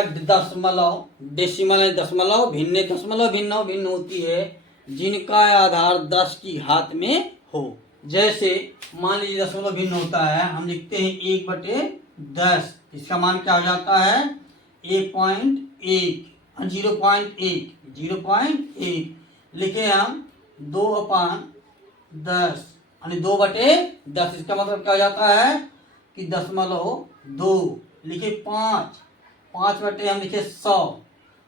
दशमलव, डेसिमल है दशमलव, भिन्न दशमलव भिन्न भिन्न होती है जिनका आधार 10 की घात में हो। जैसे मान लीजिए दशमलव भिन्न होता है, हम लिखते हैं 1/10, इसका मान क्या हो जाता है 1.1, 0.1 लिखे हम 2/10 यानी 2/10, इसका मतलब क्या हो जाता है कि 0.2 लिखे 5 बटे हम लिखे 100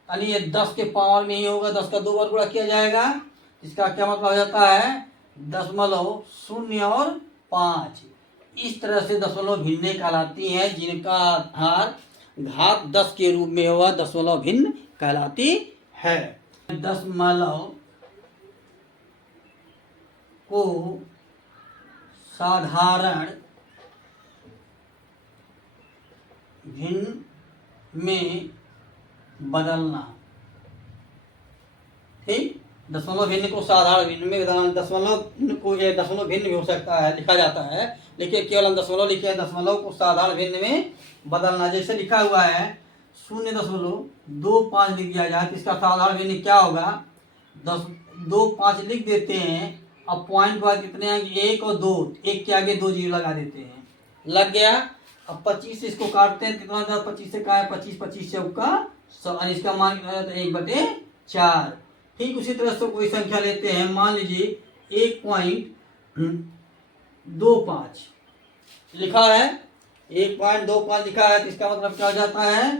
यानी ये 10 के पावर में ही होगा, 10 का 2 बार गुणा किया जाएगा, इसका क्या मतलब हो जाता है 0.05। इस तरह से दशमलव भिन्न कहलाती हैं जिनका आधार घात 10 के रूप में हुआ दशमलव भिन्न कहलाती है। दशमलव को साधारण भिन्न में बदलना, ठीक। दशमलव भिन्न को साधारण भिन्न में बदलना, दशमलव को ये दशमलव भिन्न भी हो सकता है, लिखा जाता है, लेकिन केवल हम दशमलव लिखे हैं, दशमलव को साधारण भिन्न में बदलना। जैसे लिखा हुआ है 0.25 लिख दिया जाए तो इसका साधारण भिन्न क्या होगा 2.5 लिख देते हैं। अब पॉइंट बाद कितने आएंगे 1 और 2, 1 के आगे 2 जीरो लगा देते हैं, लग गया। अब 25 इसको काटते हैं, कितना 25 से का है 25 चौका 100, इसका मान कितना रहता है 1/4। ठीक उसी तरह से कोई संख्या लेते हैं, मान लीजिए 1.25 लिखा है, 1.25 लिखा है तो इसका मतलब क्या हो जाता है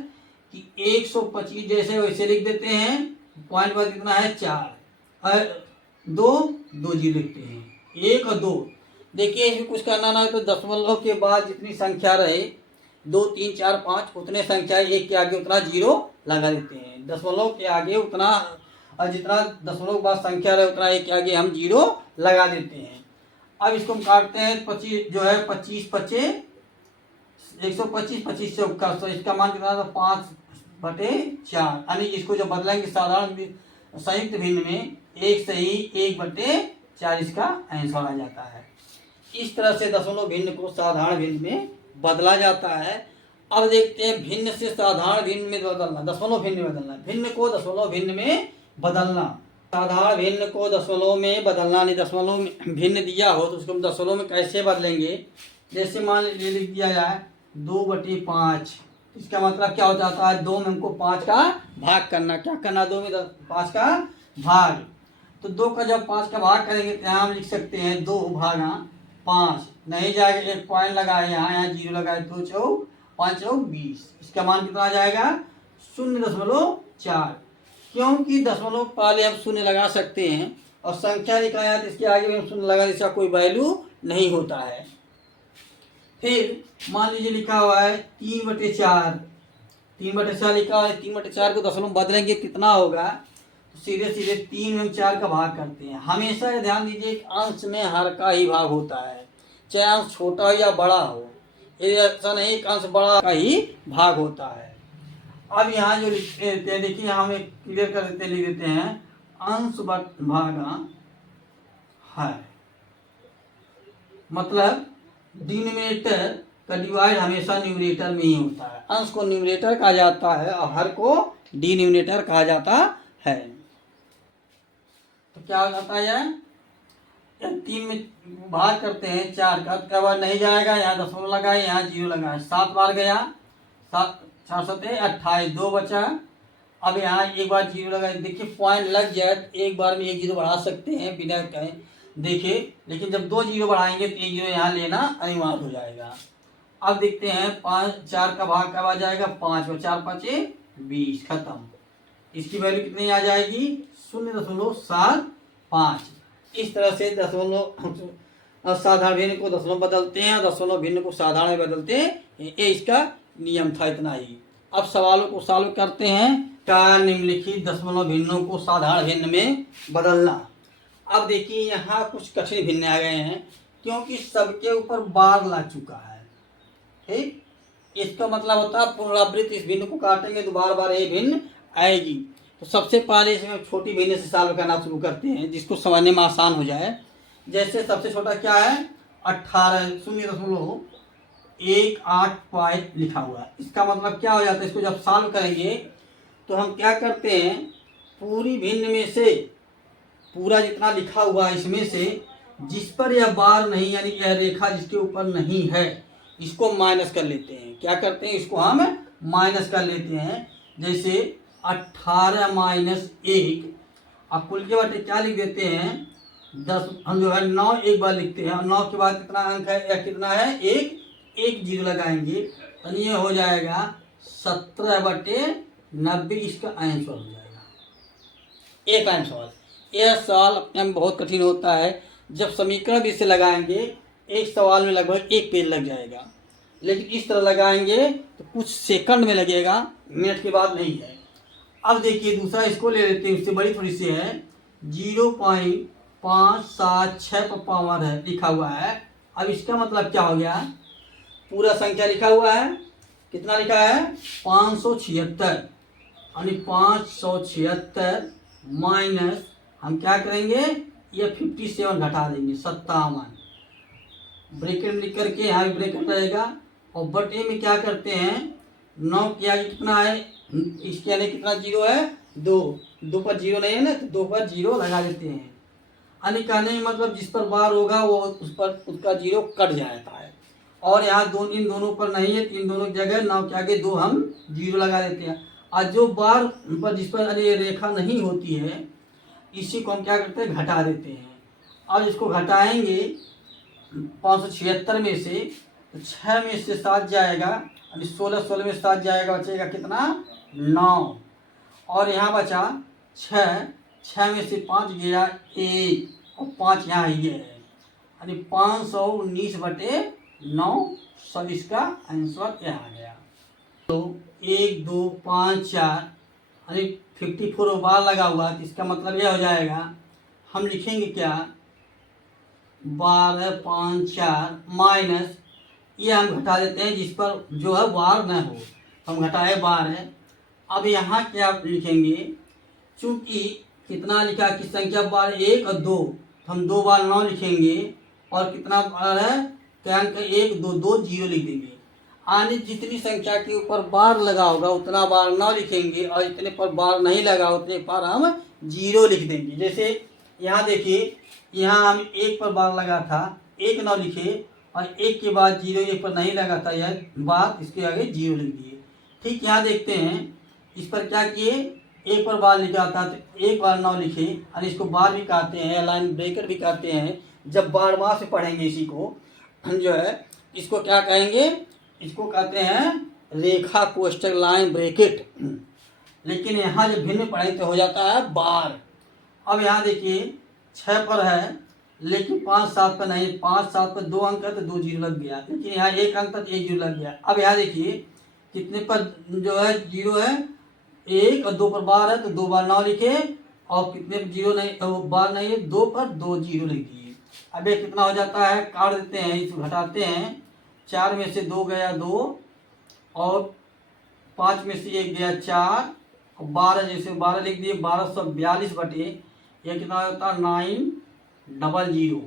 कि 125 जैसे वैसे लिख देते हैं, पॉइंट बाद कितना है 4 2 जीरो लिखते हैं, 1 और 2। देखिए इसमें कुछ करना ना है तो दशमलव के बाद जितनी संख्या रहे 2 3 4 5 उतने संख्या 1 के आगे उतना जीरो लगा देते हैं, दशमलव के आगे उतना और जितना दशमलव के बाद संख्या रहे उतना 1 के आगे हम जीरो लगा देते हैं। अब इसको हम काटते हैं 25 जो है 25 पचे 125 25 चौका 100, इसका मान कितना था 5/4 यानी इसको जब बदलेंगे साधारण संयुक्त भिन्न में 1 से ही 1/4 इसका आंसर आ जाता है। इस तरह से दशमलव भिन्न को साधारण भिन्न में बदला जाता है। अब देखते हैं भिन्न से साधारण भिन्न में बदलना, दशमलव भिन्न में बदलना, भिन्न को दशमलव भिन्न में बदलना, साधारण भिन्न को दशमलव में बदलना। नहीं दशमलव भिन्न दिया हो तो उसको हम दशमलव में कैसे बदलेंगे। जैसे मान लीजिए लिख दिया जाए 2/5, इसका मतलब क्या हो जाता है 2 में हमको 5 का भाग करना, क्या करना 2 में 5 का भाग, तो 2 का जब 5 का भाग करेंगे तो यहाँ हम लिख सकते हैं 2/5 नहीं जाएगा, 1 पॉइंट लगाए यहाँ जीरो लगाए, 2 चौक 5 चौक 20, इसका मान कितना आ जाएगा 0.4। क्योंकि दशमलव पहले हम शून्य लगा सकते हैं और संख्या लिखा है तो इसके आगे भी हम शून्य लगा, इसका कोई वैल्यू नहीं होता है। फिर मान लीजिए लिखा हुआ है 3/4 लिखा हुआ है, 3/4 को दशमलव बदलेंगे कितना होगा, तो सीधे सीधे 3 में 4 का भाग करते हैं। हमेशा ध्यान दीजिए एक अंश में हर का ही भाग होता है, चाहे अंश छोटा हो या बड़ा हो, ऐसा नहीं एक अंश बड़ा का ही भाग होता है। अब यहाँ जो लिखते हैं देखिए हम एक क्लियर कर देते लिख देते हैं अंश भागा है, मतलब डिनोमिनेटर का डिवाइड हमेशा न्यूमरेटर में ही होता है। अंश को न्यूमरेटर कहा जाता है और हर को डिनोमिनेटर कहा जाता है। तो क्या हो जाता है 3 में भाग करते हैं 4 का, क्या बार नहीं जाएगा, यहाँ दशमलव लगाए यहाँ जीरो लगाए, 7 बार गया, 7 4 7 28 2 बचा। अब यहाँ एक बार जीरो लगाए, देखिए पॉइंट लग जाए तो एक बार में 1 जीरो बढ़ा सकते हैं बिना कहें, देखिए, लेकिन जब 2 जीरो बढ़ाएंगे तो 1 जीरो यहाँ लेना अनिवार्य हो जाएगा। अब देखते हैं 4 का भाग कब आ जाएगा 5 और 4 5 20 खत्म, इसकी वैल्यू कितनी आ जाएगी 0.75। इस तरह से दशमलव साधारण भिन्न को दशमलव बदलते हैं और दशमलव भिन्न को साधारण में बदलते हैं, ये इसका नियम था, इतना ही। अब सवालों को सॉल्व करते हैं। क्या निम्नलिखित दशमलव भिन्नों को साधारण भिन्न में बदलना। अब देखिए यहाँ कुछ कठिन भिन्न आ गए हैं क्योंकि सबके ऊपर बार लग चुका है, ठीक। इसका मतलब होता है पुनरावृत्त इस भिन्न को काटेंगे तो बार बार ये भिन्न आएगी। तो सबसे पहले इसमें छोटी भिन्न से सॉल्व करना शुरू करते हैं जिसको समझने में आसान हो जाए। जैसे सबसे छोटा क्या है 18 0.1 18 लिखा हुआ है। इसका मतलब क्या हो जाता है, इसको जब सॉल्व करेंगे तो हम क्या करते हैं, पूरी भिन्न में से पूरा जितना लिखा हुआ है इसमें से जिस पर यह बार नहीं यानी यह रेखा जिसके ऊपर नहीं है इसको माइनस कर लेते हैं। क्या करते हैं, इसको हम माइनस कर लेते हैं। जैसे 18 माइनस 1, अब कुल के बाद क्या लिख देते हैं 10, हम जो है 9 एक बार लिखते हैं। 9 के बाद कितना अंक है या कितना है, एक जीरो लगाएंगे तो ये हो जाएगा 17/90। इसका आंसर हो जाएगा एक टाइम सवाल। यह सवाल अपने में बहुत कठिन होता है। जब समीकरण भी इसे लगाएंगे एक सवाल में लगभग एक पेज लग जाएगा, लेकिन इस तरह लगाएंगे तो कुछ सेकंड में लगेगा, मिनट के बाद नहीं है। अब देखिए दूसरा इसको ले लेते हैं, उससे बड़ी थोड़ी सी है, 0.576 पर पावर है लिखा हुआ है। अब इसका मतलब क्या हो गया, पूरा संख्या लिखा हुआ है, कितना लिखा है 576, यानी 576 माइनस हम क्या करेंगे ये 57 घटा देंगे 57, ब्रैकेट में लिख करके यहाँ भी ब्रैकेट रहेगा और बटे में क्या करते हैं 9 के आगे कितना है, इसके आगे कितना जीरो है 2 पर जीरो नहीं है ना, तो 2 पर जीरो लगा देते हैं। यानी कहने में मतलब जिस पर बार होगा वो उस पर उसका जीरो कट जाता है। और यहाँ इन दोनों पर नहीं है, इन दोनों की जगह 9 के आगे 2 हम जीरो लगा देते हैं। और जो बार पर जिस पर ये रेखा नहीं होती है इसी को हम क्या करते हैं घटा देते हैं। अब इसको घटाएंगे 576 में से, तो 6 में से 7 जाएगा, यानी 16 में 7 जाएगा, बचेगा कितना 9। और यहाँ बचा 6 में से 5 गया 1 और 5 यहाँ ही है, यानी 519/9। सब इसका आंसर यह आ गया। तो 1 2 5 4 यानी 54 बार लगा हुआ है, तो इसका मतलब यह हो जाएगा हम लिखेंगे क्या 12 5 4 माइनस ये हम घटा देते हैं जिस पर जो है बार न हो, हम घटाए बार है। अब यहाँ क्या लिखेंगे, चूंकि कितना लिखा कि संख्या बार 1 और 2, तो हम 2 बार 9 लिखेंगे और कितना बार है क्या अंक 1 2 2 जीरो लिख देंगे। आने जितनी संख्या के ऊपर बार लगा होगा उतना बार 9 लिखेंगे और इतने पर बार नहीं लगा उतने पर हम जीरो लिख देंगे। जैसे यहाँ देखिए, यहाँ हम 1 पर बार लगा था 1 9 लिखे और 1 के बाद जीरो 1 पर नहीं लगा था यह बार, इसके आगे जीरो लिख दिए। ठीक यहाँ देखते हैं इस पर क्या किए, 1 पर बार लिखा था तो 1 बार 9 लिखे और इसको बार भी कहते हैं, लाइन ब्रेकेट भी कहते हैं। जब बार माह से पढ़ेंगे इसी को हम जो है इसको क्या कहेंगे, इसको कहते हैं रेखा कोष्ठक लाइन ब्रैकेट। लेकिन यहाँ जब भिन्न पढ़ेंगे तो हो जाता है बार। अब यहाँ देखिए 6 पर है लेकिन 5 7 पर नहीं, 5 7 पर 2 अंक है तो 2 जीरो लग गया, लेकिन यहाँ 1 अंक तक 1 जीरो लग गया। अब यहाँ देखिए कितने पर जो है जीरो है 1 और 2 पर बार है तो 2 बार 9 लिखे और कितने पर जीरो नहीं बार नहीं है 2 पर 2 जीरो लिख दिए। अब ये कितना हो जाता है, काट देते हैं, इसको घटाते हैं, 4 में से 2 गया 2 और 5 में से 1 गया 4 और 12 जैसे 12 लिख दिए 1242 बटे ये कितना होता है 900।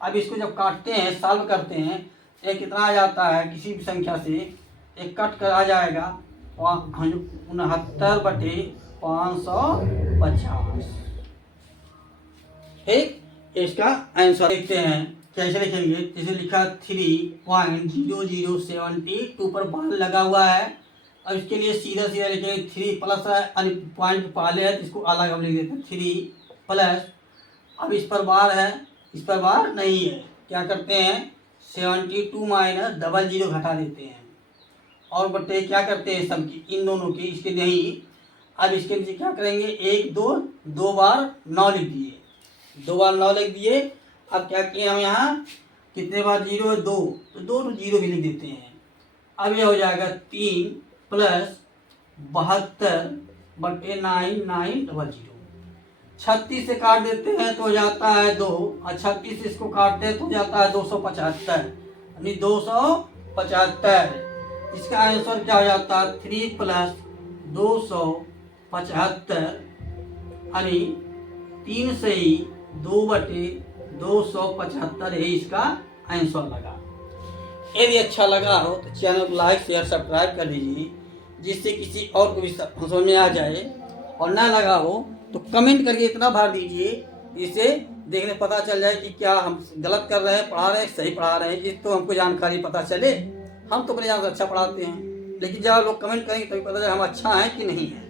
अब इसको जब काटते हैं सॉल्व करते हैं ये कितना आ जाता है, किसी भी संख्या से एक कट कर आ जाएगा 69/550। ठीक, इसका आंसर देखते हैं कैसे लिखेंगे। जैसे लिखा 3.0072 पर बार लगा हुआ है। अब इसके लिए सीधा सीधा लिखेंगे 3 प्लस है, पॉइंट पहले है तो इसको अलग हम लिख देते हैं 3 प्लस। अब इस पर बार है इस पर बार नहीं है, क्या करते हैं 72 माइनस 00 घटा देते हैं और बटे क्या करते हैं सबकी इन दोनों की, इसके नहीं। अब इसके नीचे क्या करेंगे 1 2 बार 9 लिख दिए, 2 बार 9 लिख दिए। अब क्या किए हम यहाँ कितने बार जीरो है 2, तो 2 जीरो भी लिख देते हैं। अब यह हो जाएगा 3 प्लस 72/900। 36 से काट देते हैं तो हो जाता है 2 और 36 से इसको काटते हैं तो हो जाता है 275, यानी 275। इसका आंसर क्या हो जाता है 3 प्लस 275, यानी 3 से ही 2/275 है इसका आंसर लगा। यदि अच्छा लगा हो तो चैनल को लाइक शेयर सब्सक्राइब कर लीजिए, जिससे किसी और को भी समझ में आ जाए। और ना लगा हो तो कमेंट करके इतना भर दीजिए, जिससे देखने पता चल जाए कि क्या हम गलत कर रहे हैं, पढ़ा रहे हैं, सही पढ़ा रहे हैं, जिस तो हमको जानकारी पता चले। हम तो अपने यहाँ से अच्छा पढ़ाते हैं, लेकिन जब लोग कमेंट करेंगे तभी पता चले हम अच्छा हैं कि नहीं है।